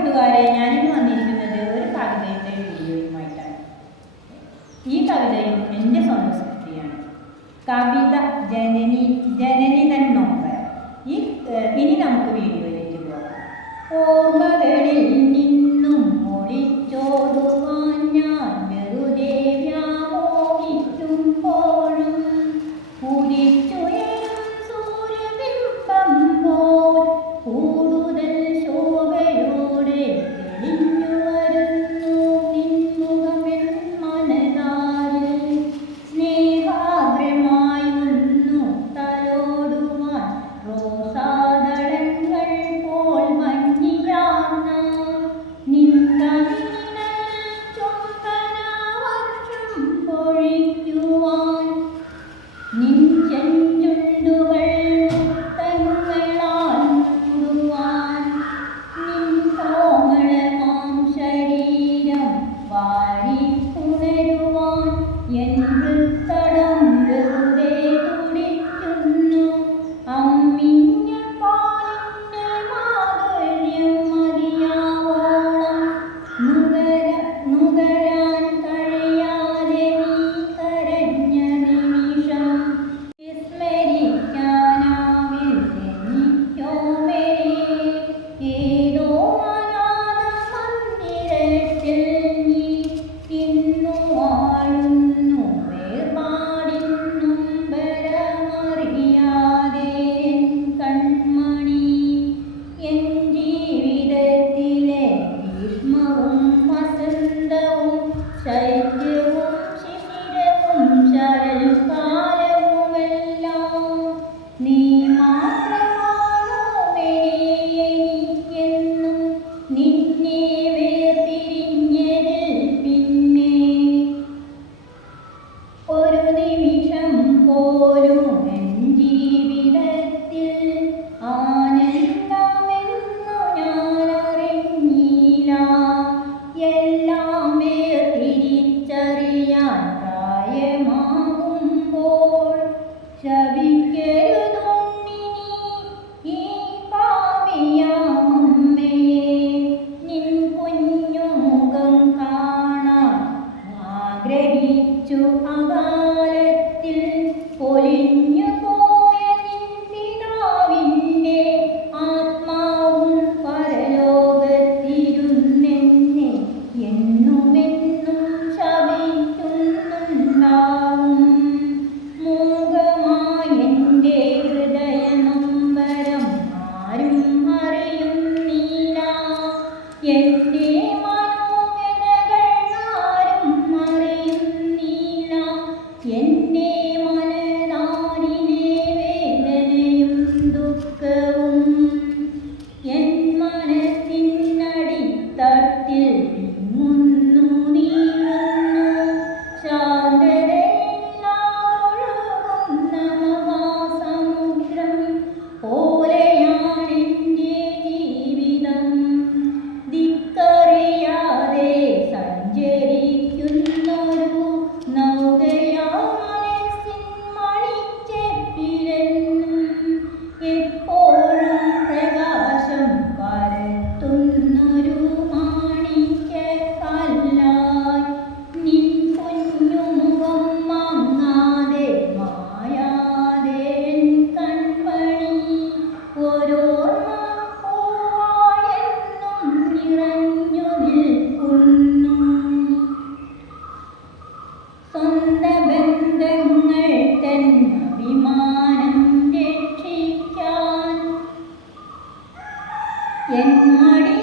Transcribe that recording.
കൂട്ടുകാരെ, ഞാനിന്ന് വന്നിരിക്കുന്നത് ഒരു കവിതയുടെ വീഡിയോയുമായിട്ടാണ്. ഈ കവിതയും എൻ്റെ സ്വന്തം സൃഷ്ടിയാണ്. കവിത ജനനി തൻ നൊമ്പരം. ഇനി നമുക്ക് വീഡിയോയിലേക്ക് പോകാം. ഓർമ്മകളിൽ നിന്നും ഒളിച്ചോടുവാൻ ഞാൻ വെറുതെ വ്യാമോഹിക്കുമ്പോഴും ഉദിച്ചുയരും സൂര്യബിംബം പോൽ കൂടുതൽ ശോഭയോടെ തെളിഞ്ഞു വരുന്നു നിൻമുഖമെൻ മനതാരിൽ. സ്നേഹാദ്രമായൊന്നു തലോടുവാൻ റോസാദളങ്ങൾ പോൽ മഞ്ഞിയാർന്ന നിൻ കവിളിൽ ചുംബനവർഷം പൊഴിക്കുവാൻ നിൻ ചെഞ്ചുണ്ടുകൾ മുത്തങ്ങളാൽ മൂടുവാൻ നിൻ കോമളമാം ശരീരം വാരിപ്പുണരുവാൻ എൻ ഹൃത്തടം വെറുതെ തുടിക്കുന്നു. അമ്മിഞ്ഞ പാലിൻ്റെ മാധുര്യം മതിയാവോളം നുകരാൻ കഴിയാതെ നീ കരഞ്ഞ നിമിഷം വിസ്മരിക്കാനാവില്ലെനിക്കോമലേ. ഏതോ അനാഥ മന്ദിരത്തിൽ നീ ഇന്നു വാഴുന്നു വേർപാടിൻ നൊമ്പരമറിയാതെ എൻ കൺമണി. എൻ ജീവിതത്തിലെ ഗ്രീഷ്മവും വസന്തവും ശൈത്യവും ശിശിരവും ശരൽക്കാലവുമെല്ലാം നീ മാത്രമാണോ എനിക്കെന്നും നിന്നെ വേർപിരിഞ്ഞതിൽ പിന്നെ ഒരു നിമിഷം പോലും എൻ ജീവിതത്തിൽ ആനന്ദമെന്നു ഞാനറിഞ്ഞില്ല. എല്ലാം വേർതിരിച്ചറിയാൻ പ്രായമാകുമ്പോൾ ശപിക്കരുതുണ്ണിനി ഈ പാപിയാമമ്മയെ. നിൻ കുഞ്ഞുമുഖം കാണാൻ ആഗ്രഹിച്ചു അകാലത്തിൽ പൊലിഞ്ഞു പോയ നിൻ പിതാവിൻ്റെ ആത്മാവും പരലോകത്തിരുന്നെന്നെ എന്നുമെന്നും ശപിക്കുന്നുണ്ടാവും. മൂകമായെൻ്റെ ഹൃദയനൊമ്പരം ആരും അറിയുന്നില്ല. എൻ്റെ മനോവേദനകൾ ആരും അറിയുന്നില്ല. എൻ്റെ മനതാരിലെ വേദനയും ദുഃഖവും എൻ മനസ്സിനടിത്തട്ടിൽ വിങ്ങുന്നു നീറുന്നു. ശാന്തതയില്ലാതൊഴുകുന്ന മഹാസമുദ്രം പോലെയാണെൻ്റെ ജീവിതം. ദിക്കറിയാതെ സഞ്ചരിക്കുന്നൊരു നൗകയാ മനസ്സിൻ മണിച്ചെപ്പിലെന്നും എപ്പോഴും പ്രകാശം പരത്തുന്നൊരു മാണിക്യക്കല്ലായി നിൻ കുഞ്ഞുമുഖം മങ്ങാതെ മായാതെ എൻ കൺമണി. ഓരോർമ്മ പൂവായെന്നും നിറഞ്ഞു നിൽക്കുന്നു. സ്വന്ത ബന്ധങ്ങൾ തൻ അഭിമാനം രക്ഷിക്കാൻ എൻ മടി